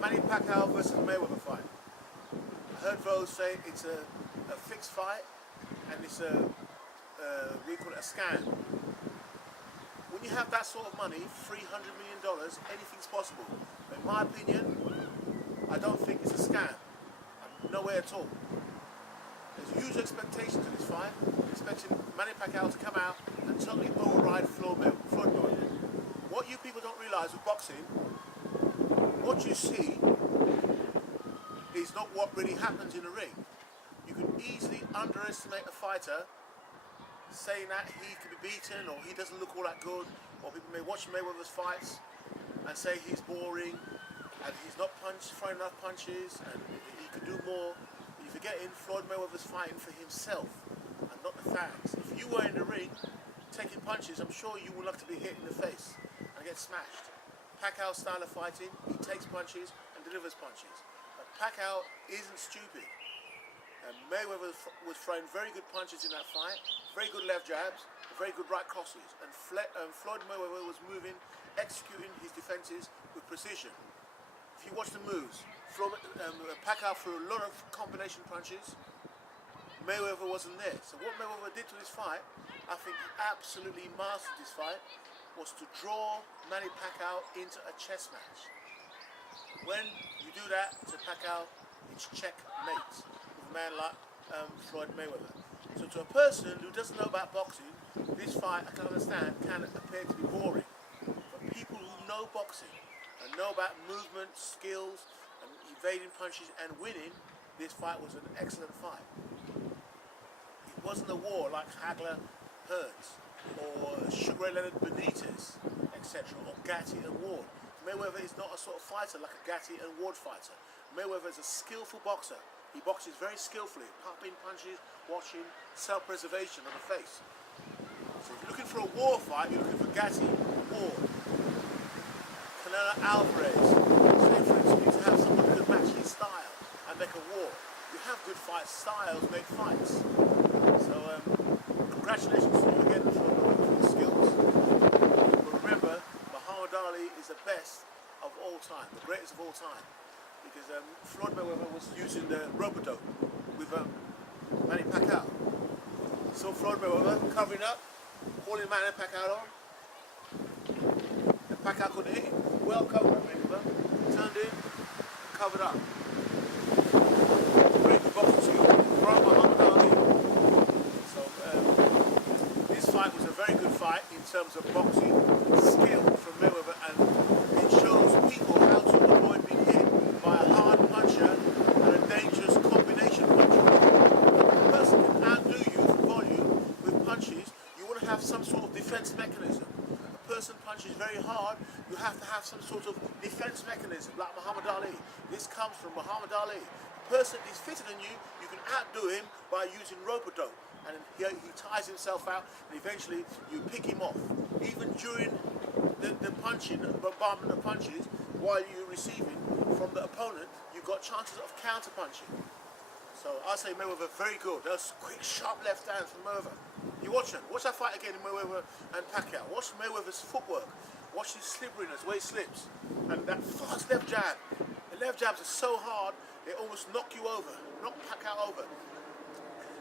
Manny Pacquiao versus Mayweather fight. I heard those say it's a fixed fight and it's we call it a scam. When you have that sort of money, $300 million, anything's possible. But in my opinion, I don't think it's a scam. No way at all. There's huge expectations in this fight. We're expecting Manny Pacquiao to come out and totally override Floyd Mayweather. What you people don't realise with boxing, what you see is not what really happens in the ring. You can easily underestimate a fighter saying that he could be beaten or he doesn't look all that good, or people may watch Mayweather's fights and say he's boring and he's not throwing enough punches and he could do more. But you're forgetting Floyd Mayweather's fighting for himself and not the fans. If you were in the ring taking punches, I'm sure you would like to be hit in the face and get smashed. Pacquiao's style of fighting, he takes punches and delivers punches. But Pacquiao isn't stupid. And Mayweather was throwing very good punches in that fight, very good left jabs, very good right crosses. And Floyd Mayweather was moving, executing his defenses with precision. If you watch the moves, Pacquiao threw a lot of combination punches. Mayweather wasn't there. So what Mayweather did to this fight, I think he absolutely mastered this fight, was to draw Manny Pacquiao into a chess match. When you do that to Pacquiao, it's checkmate with a man like Floyd Mayweather. So to a person who doesn't know about boxing, this fight, I can understand, can appear to be boring. For people who know boxing and know about movement, skills, and evading punches and winning, this fight was an excellent fight. It wasn't a war like Hagler-Hearns or Sugar Ray Leonard Benitez, etc., or Gatti and Ward. Mayweather is not a sort of fighter like a Gatti and Ward fighter. Mayweather is a skillful boxer. He boxes very skillfully, popping punches, watching, self-preservation on the face. So if you're looking for a war fight, you're looking for Gatti, Ward, Canelo Alvarez. Say for instance, you need to have someone who can match his style and make a war. You have good fight styles, make fights. So congratulations to you again for your skills. But remember, Muhammad Ali is the best of all time, the greatest of all time. Because Floyd Mayweather was using the rope-a-dope with Manny Pacquiao. So Floyd Mayweather covering up, holding Manny Pacquiao on, and Pacquiao couldn't hit him. Well covered up, Mayweather. Turned in, covered up. Very good boxing too, from Muhammad Ali. So this fight was a very good fight in terms of boxing skill from Mayweather, and it shows people how to avoid being hit by a hard puncher and a dangerous combination puncher. If a person can outdo you for volume with punches, you want to have some sort of defense mechanism. A person punches very hard, you have to have some sort of defense mechanism, like Muhammad Ali. This comes from Muhammad Ali. A person is fitter than you can outdo him by using rope-a-dope. And he tires himself out, and eventually you pick him off. Even during the punching, the bombardment of punches, while you're receiving from the opponent, you've got chances of counter-punching. So I say Mayweather very good. Those quick, sharp left hands from Mayweather. You watch them. Watch that fight again in Mayweather and Pacquiao. Watch Mayweather's footwork. Watch his slipperiness, where he slips. And that fast left jab. The left jabs are so hard, they almost knock you over, knock Pacquiao over.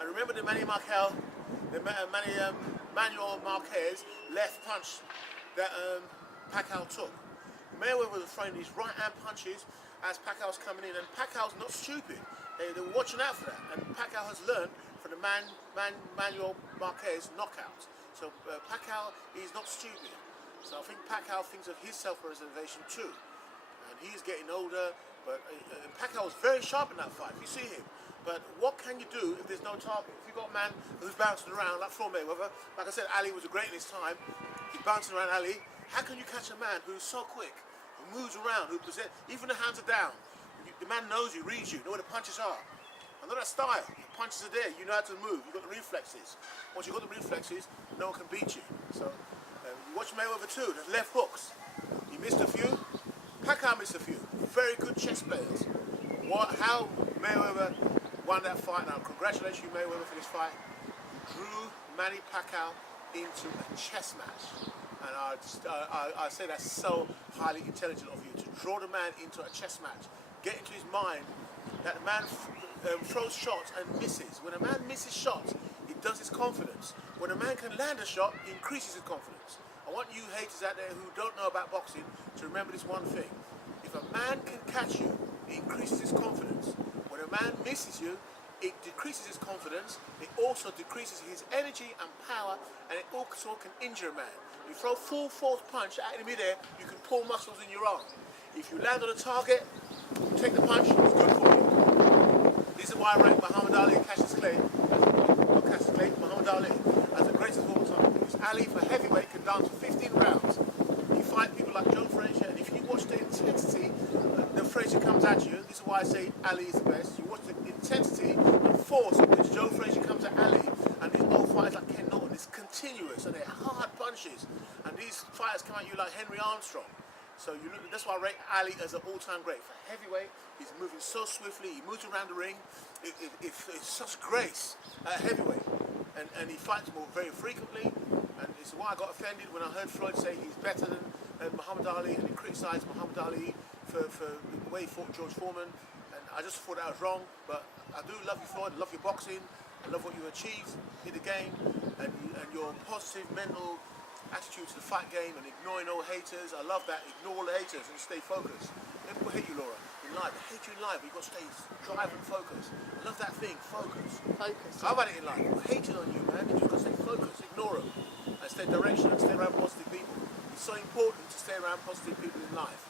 And remember the Manny Pacquiao, the Manuel Marquez left punch that Pacquiao took. Mayweather was throwing these right-hand punches as Pacquiao's coming in, and Pacquiao's not stupid. They were watching out for that, and Pacquiao has learned from the Manuel Marquez knockout. So Pacquiao is not stupid. So I think Pacquiao thinks of his self-preservation too. and he's getting older. But Pacquiao was very sharp in that fight. You see him. But what can you do if there's no target? If you've got a man who's bouncing around like Floyd Mayweather, like I said, Ali was great in his time. He's bouncing around Ali. How can you catch a man who's so quick, who moves around, who presents, even the hands are down. The man knows you, reads you, know where the punches are. I know that style. The punches are there. You know how to move. You've got the reflexes. Once you've got the reflexes, no one can beat you. So you watch Mayweather too. The left hooks. He missed a few. Pacquiao missed a few. Very good chess players. How Mayweather won that fight. Now, congratulations, you Mayweather, for this fight. You drew Manny Pacquiao into a chess match. And I say that's so highly intelligent of you, to draw the man into a chess match. Get into his mind that the man throws shots and misses. When a man misses shots, it does his confidence. When a man can land a shot, it increases his confidence. I want you haters out there who don't know about boxing to remember this one thing. If a man can catch you, it increases his confidence. When a man misses you, it decreases his confidence. It also decreases his energy and power, and it also can injure a man. You throw full force punch out in midair, you can pull muscles in your arm. If you land on a target, take the punch, it's good for you. This is why I rank Muhammad Ali and Cassius Clay, Muhammad Ali, as the greatest of all time. Because Ali, for heavyweight, can dance for 15 rounds. You fight people like Joe Frazier, and if you watch the intensity that Frazier comes at you, this is why I say Ali is the best. You watch the intensity and force in which Joe Frazier comes at Ali, and these old fighters like Ken Norton, it's continuous, and they're hard punches. And these fighters come at you like Henry Armstrong. So that's why I rate Ali as an all-time great. For heavyweight, he's moving so swiftly, he moves around the ring, it's such grace at heavyweight. And he fights more very frequently, and it's why I got offended when I heard Floyd say he's better than Muhammad Ali, and he criticised Muhammad Ali for the way he fought George Foreman, and I just thought that was wrong. But I do love you, Floyd, I love your boxing, I love what you achieved in the game, and your positive mental attitude to the fight game and ignoring all haters. I love that. Ignore all the haters and stay focused. People hate you, Laura, in life. They hate you in life, but you've got to stay drive and focus. I love that thing, focus. Focus. I've had it in life. People hating on you, man. You just got to stay focused, ignore them, and stay direction and stay around positive people. It's so important to stay around positive people in life.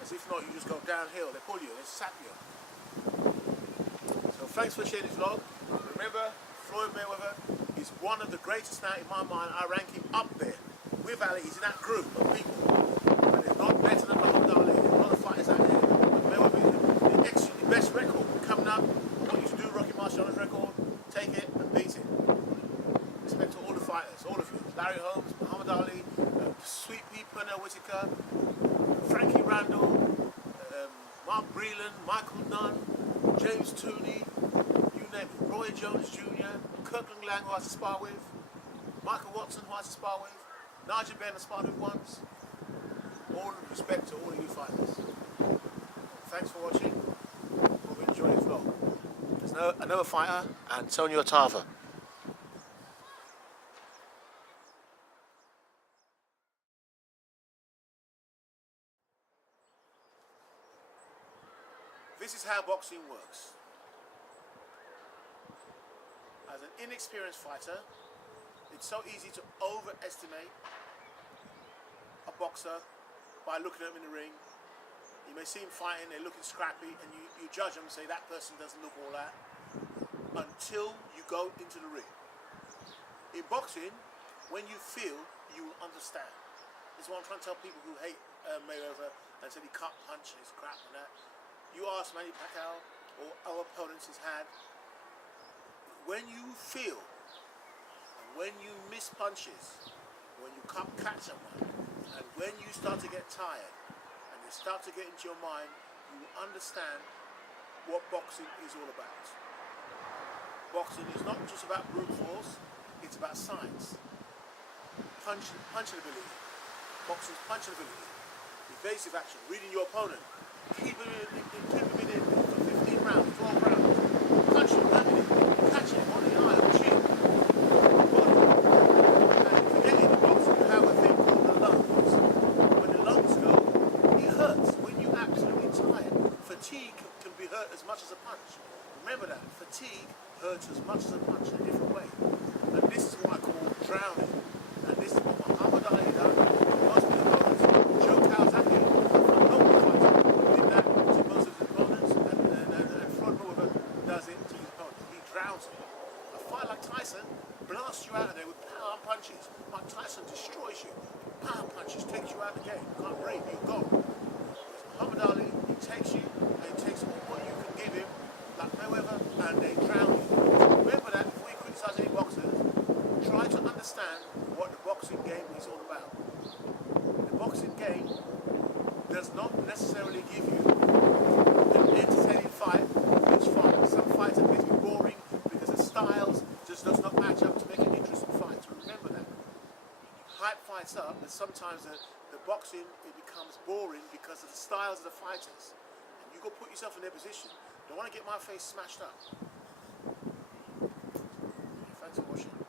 As if not, you just go downhill. They pull you, they sap you. So thanks for sharing this vlog. Remember, Floyd Mayweather is one of the greatest now in my mind. I rank him up there. With Ali, he's in that group of people, and they're not better than Muhammad Ali. There's a lot of fighters out there. Mayweather is the best record coming up. I want you to do Rocky Marciano's record, take it and beat it. Respect to all the fighters, all of you. Larry Holmes, Muhammad Ali, Sweet Pea Pernell Whitaker, Frankie Randall, Mark Breland, Michael Nunn, James Tooney, you name it. Roy Jones Jr., Kirkland Lang, who I had to spar with, Michael Watson, who I had to spar with, Nigel Benn I sparred with once. All respect to all of you fighters. Thanks for watching. Hope you enjoy this vlog. There's another fighter, Antonio Tarver. This is how boxing works. As an inexperienced fighter, it's so easy to overestimate a boxer by looking at them in the ring. You may see them fighting, they're looking scrappy, and you judge them and say that person doesn't look all that, until you go into the ring. In boxing, when you feel, you will understand. This is what I'm trying to tell people who hate Mayweather and say he can't punch and it's crap and that. You ask Manny Pacquiao or our opponents he's had, when you feel, when you miss punches, when you can't catch someone, and when you start to get tired, and you start to get into your mind, you will understand what boxing is all about. Boxing is not just about brute force, it's about science. Punching ability. Boxing's punching ability. Evasive action, reading your opponent. Keep him in for 15 rounds, 12 rounds. Punch him, catch him on the eye, on the chin. Fatigue can be hurt as much as a punch. Remember that. Fatigue hurts as much as a punch in a different way. And this is what I call drowning. And this is what Muhammad Ali done. Most people know Joe Calzaghe, a local fighter, out the game. You can't breathe. You go. Muhammad Ali, he takes you and he takes all what you can give him, like Mayweather, and they drown you. Remember that before you criticize any boxers, try to understand what the boxing game is all about. The boxing game does not necessarily give you an entertaining fight, which fight. Some fights are basically boring because the styles just does not match up to make an interesting fight. So remember that. Hype fights up, but sometimes the boxing, it becomes boring because of the styles of the fighters. And you go put yourself in their position. Don't want to get my face smashed up. Thanks for watching.